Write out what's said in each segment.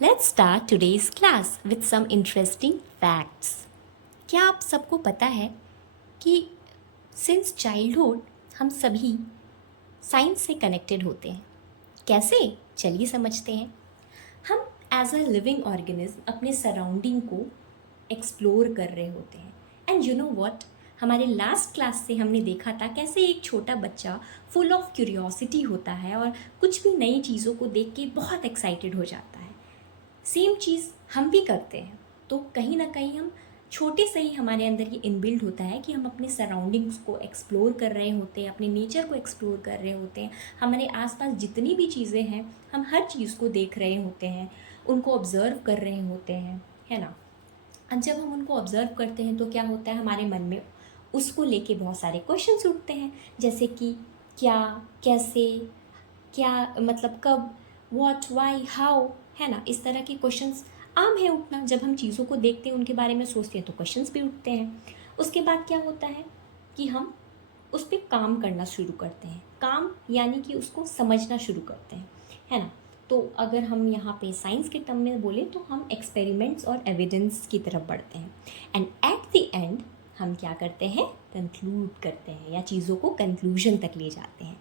Let's start today's class with some interesting facts. क्या आप सबको पता है कि सिंस चाइल्डहुड हम सभी साइंस से कनेक्टेड होते हैं? कैसे? चलिए समझते हैं। हम एज अ लिविंग ऑर्गेनिज्म अपने सराउंडिंग को एक्सप्लोर कर रहे होते हैं। एंड यू नो व्हाट, हमारे लास्ट क्लास से हमने देखा था कैसे एक छोटा बच्चा फुल ऑफ क्यूरियोसिटी होता है और कुछ भी नई चीज़ों को देख के बहुत एक्साइटेड हो जाता है। सेम चीज़ हम भी करते हैं। तो कहीं ना कहीं हम छोटे से ही हमारे अंदर ये इनबिल्ड होता है कि हम अपने सराउंडिंग्स को एक्सप्लोर कर रहे होते हैं, अपने नेचर को एक्सप्लोर कर रहे होते हैं। हमारे आसपास जितनी भी चीज़ें हैं हम हर चीज़ को देख रहे होते हैं, उनको ऑब्ज़र्व कर रहे होते हैं, है ना। और जब हम उनको ऑब्ज़र्व करते हैं तो क्या होता है, हमारे मन में उसको लेके बहुत सारे क्वेश्चंस उठते हैं, जैसे कि क्या, कैसे, क्या मतलब कब, व्हाट, वाई, हाउ, है ना। इस तरह के क्वेश्चंस आम है उठना। जब हम चीज़ों को देखते हैं, उनके बारे में सोचते हैं तो क्वेश्चंस भी उठते हैं। उसके बाद क्या होता है कि हम उस पर काम करना शुरू करते हैं। काम यानी कि उसको समझना शुरू करते हैं, है ना। तो अगर हम यहाँ पे साइंस के टर्म में बोले तो हम एक्सपेरिमेंट्स और एविडेंस की तरफ बढ़ते हैं। एंड एट द एंड हम क्या करते हैं, कंक्लूड करते हैं या चीज़ों को कंक्लूजन तक ले जाते हैं।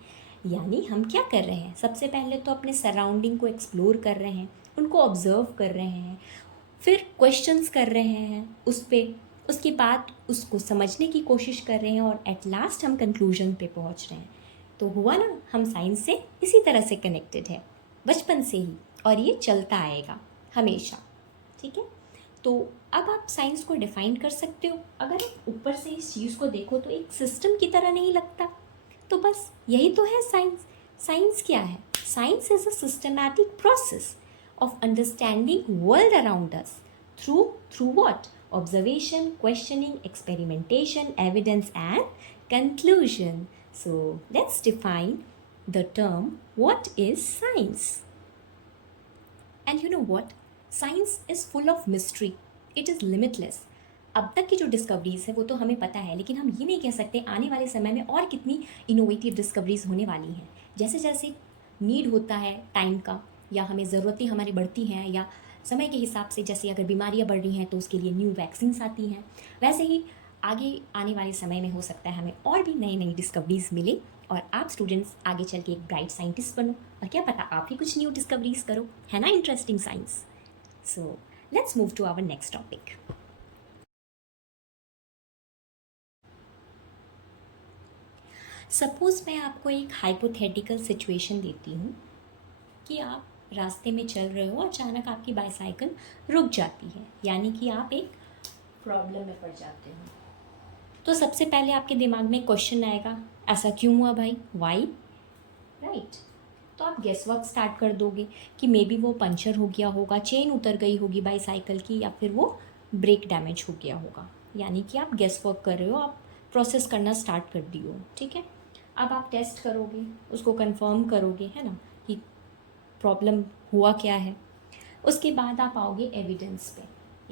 यानी हम क्या कर रहे हैं, सबसे पहले तो अपने सराउंडिंग को एक्सप्लोर कर रहे हैं, उनको ऑब्जर्व कर रहे हैं, फिर क्वेश्चंस कर रहे हैं उस पर, उसके बाद उसको समझने की कोशिश कर रहे हैं और एट लास्ट हम कंक्लूजन पे पहुंच रहे हैं। तो हुआ ना, हम साइंस से इसी तरह से कनेक्टेड है बचपन से ही, और ये चलता आएगा हमेशा। ठीक है। तो अब आप साइंस को डिफाइन कर सकते हो। अगर आप ऊपर से इस चीज़ को देखो तो एक सिस्टम की तरह नहीं लगता? तो बस यही तो है साइंस। साइंस क्या है? Science is a systematic process of understanding world around us through what? Observation, questioning, experimentation, evidence, and conclusion. So let's define the term what is science. And you know what? Science is full of mystery. It is limitless. अब तक की जो discoveries है वो तो हमें पता है, लेकिन हम ये नहीं कह सकते आने वाले समय में और कितनी इनोवेटिव डिस्कवरीज होने वाली हैं। जैसे जैसे नीड होता है टाइम का, या हमें ज़रूरतें हमारी बढ़ती हैं, या समय के हिसाब से जैसे अगर बीमारियां बढ़ रही हैं तो उसके लिए न्यू वैक्सीन्स आती हैं, वैसे ही आगे आने वाले समय में हो सकता है हमें और भी नई नई डिस्कवरीज मिले और आप स्टूडेंट्स आगे चल के एक ब्राइट साइंटिस्ट बनो, और क्या पता आप ही कुछ न्यू डिस्कवरीज करो। है ना interesting science. So let's move to our next topic. Suppose मैं आपको एक हाइपोथेटिकल सिचुएशन देती हूँ कि आप रास्ते में चल रहे हो, अचानक आपकी बाईसाइकिल रुक जाती है, यानी कि आप एक प्रॉब्लम में पड़ जाते हो। तो सबसे पहले आपके दिमाग में क्वेश्चन आएगा, ऐसा क्यों हुआ भाई, वाई, राइट। तो आप गेस वर्क स्टार्ट कर दोगे कि मे बी वो पंचर हो गया होगा, चेन उतर गई होगी बाईसाइकिल की, या फिर वो ब्रेक डैमेज हो गया होगा। यानी कि आप गेस वर्क कर रहे हो, आप प्रोसेस करना स्टार्ट कर दी हो। ठीक है। अब आप टेस्ट करोगे, उसको कंफर्म करोगे, है ना, कि प्रॉब्लम हुआ क्या है। उसके बाद आप आओगे एविडेंस पे,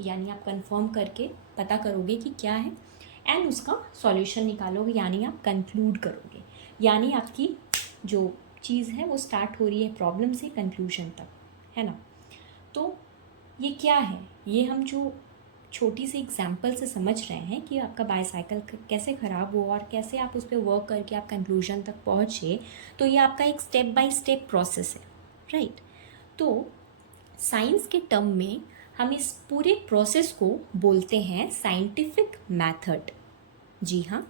यानी आप कंफर्म करके पता करोगे कि क्या है, एंड उसका सॉल्यूशन निकालोगे, यानी आप कंक्लूड करोगे। यानी आपकी जो चीज़ है वो स्टार्ट हो रही है प्रॉब्लम से कंक्लूजन तक, है ना। तो ये क्या है, ये हम जो छोटी सी एग्जाम्पल से समझ रहे हैं कि आपका बाईसाइकिल कैसे ख़राब हुआ और कैसे आप उस पर वर्क करके आप कंक्लूजन तक पहुँचे। तो ये आपका एक स्टेप बाय स्टेप प्रोसेस है, राइट। तो साइंस के टर्म में हम इस पूरे प्रोसेस को बोलते हैं साइंटिफिक मेथड। जी हाँ,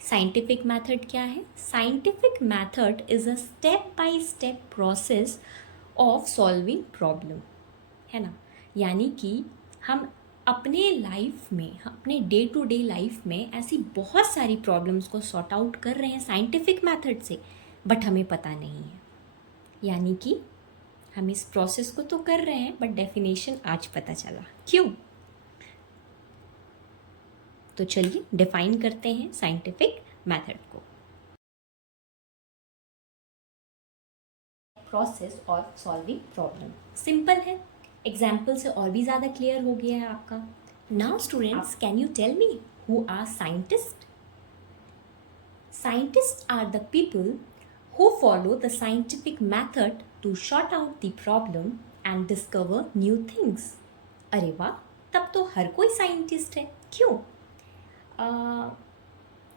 साइंटिफिक मेथड क्या है? Scientific method is a step by step process of solving problem, है ना। यानी कि हम अपने लाइफ में, अपने डे टू डे लाइफ में ऐसी बहुत सारी प्रॉब्लम्स को सॉर्ट आउट कर रहे हैं साइंटिफिक मेथड से, बट हमें पता नहीं है। यानी कि हम इस प्रोसेस को तो कर रहे हैं बट डेफिनेशन आज पता चला, क्यों? तो चलिए डिफाइन करते हैं साइंटिफिक मेथड को। Process of solving problem simple है, एग्जाम्पल से और भी ज़्यादा क्लियर हो गया है आपका। Now students, can you tell me who are scientist? Scientists are the people who follow the scientific method to sort out the problem and discover new things. अरे वाह, तब तो हर कोई साइंटिस्ट है, क्यों?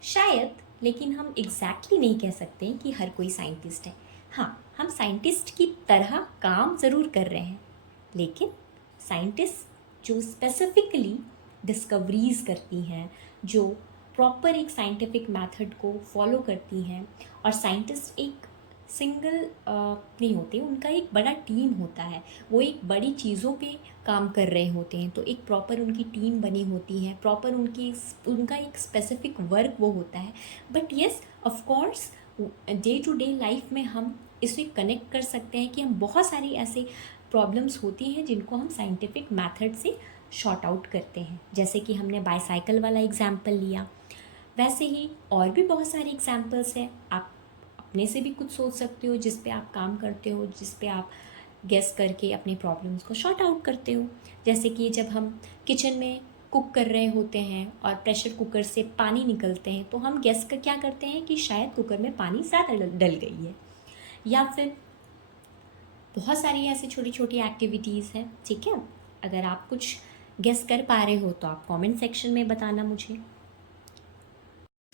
शायद, लेकिन हम एग्जैक्टली नहीं कह सकते कि हर कोई साइंटिस्ट है। हाँ, हम साइंटिस्ट की तरह काम ज़रूर कर रहे हैं, लेकिन साइंटिस्ट जो स्पेसिफिकली डिस्कवरीज करती हैं, जो प्रॉपर एक साइंटिफिक मेथड को फॉलो करती हैं, और साइंटिस्ट एक सिंगल नहीं होते, उनका एक बड़ा टीम होता है, वो एक बड़ी चीज़ों पे काम कर रहे होते हैं, तो एक प्रॉपर उनकी टीम बनी होती है, प्रॉपर उनका एक स्पेसिफिक वर्क वो होता है। But yes, of course day to day life में हम इसे कनेक्ट कर सकते हैं कि हम बहुत सारी ऐसे प्रॉब्लम्स होती हैं जिनको हम साइंटिफिक मेथड से शॉर्ट आउट करते हैं। जैसे कि हमने बाईसाइकिल वाला एग्जाम्पल लिया, वैसे ही और भी बहुत सारे एग्जाम्पल्स हैं। आप अपने से भी कुछ सोच सकते हो जिस पे आप काम करते हो, जिस पे आप गेस करके अपनी प्रॉब्लम्स को शॉर्ट आउट करते हो। जैसे कि जब हम किचन में कुक कर रहे होते हैं और प्रेशर कुकर से पानी निकलते हैं, तो हम गेस कर क्या करते हैं कि शायद कुकर में पानी ज़्यादा डल गई है। या फिर बहुत सारी ऐसी छोटी छोटी एक्टिविटीज़ हैं, ठीक है। अगर आप कुछ गेस कर पा रहे हो तो आप कमेंट सेक्शन में बताना मुझे।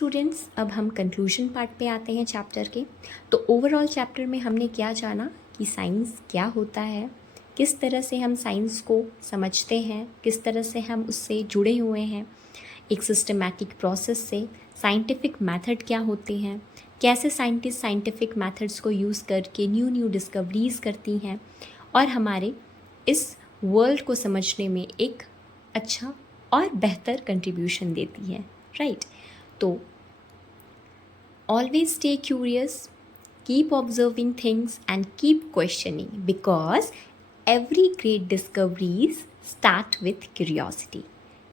स्टूडेंट्स, अब हम कंक्लूजन पार्ट पे आते हैं चैप्टर के। तो ओवरऑल चैप्टर में हमने क्या जाना कि साइंस क्या होता है, किस तरह से हम साइंस को समझते हैं, किस तरह से हम उससे जुड़े हुए हैं, एक सिस्टमैटिक प्रोसेस से, साइंटिफिक मेथड क्या होते हैं, कैसे साइंटिस्ट साइंटिफिक मेथड्स को यूज़ करके न्यू न्यू डिस्कवरीज करती हैं और हमारे इस वर्ल्ड को समझने में एक अच्छा और बेहतर कंट्रीब्यूशन देती है, राइट। तो always stay curious, keep observing things and keep questioning, because every great discoveries start with curiosity.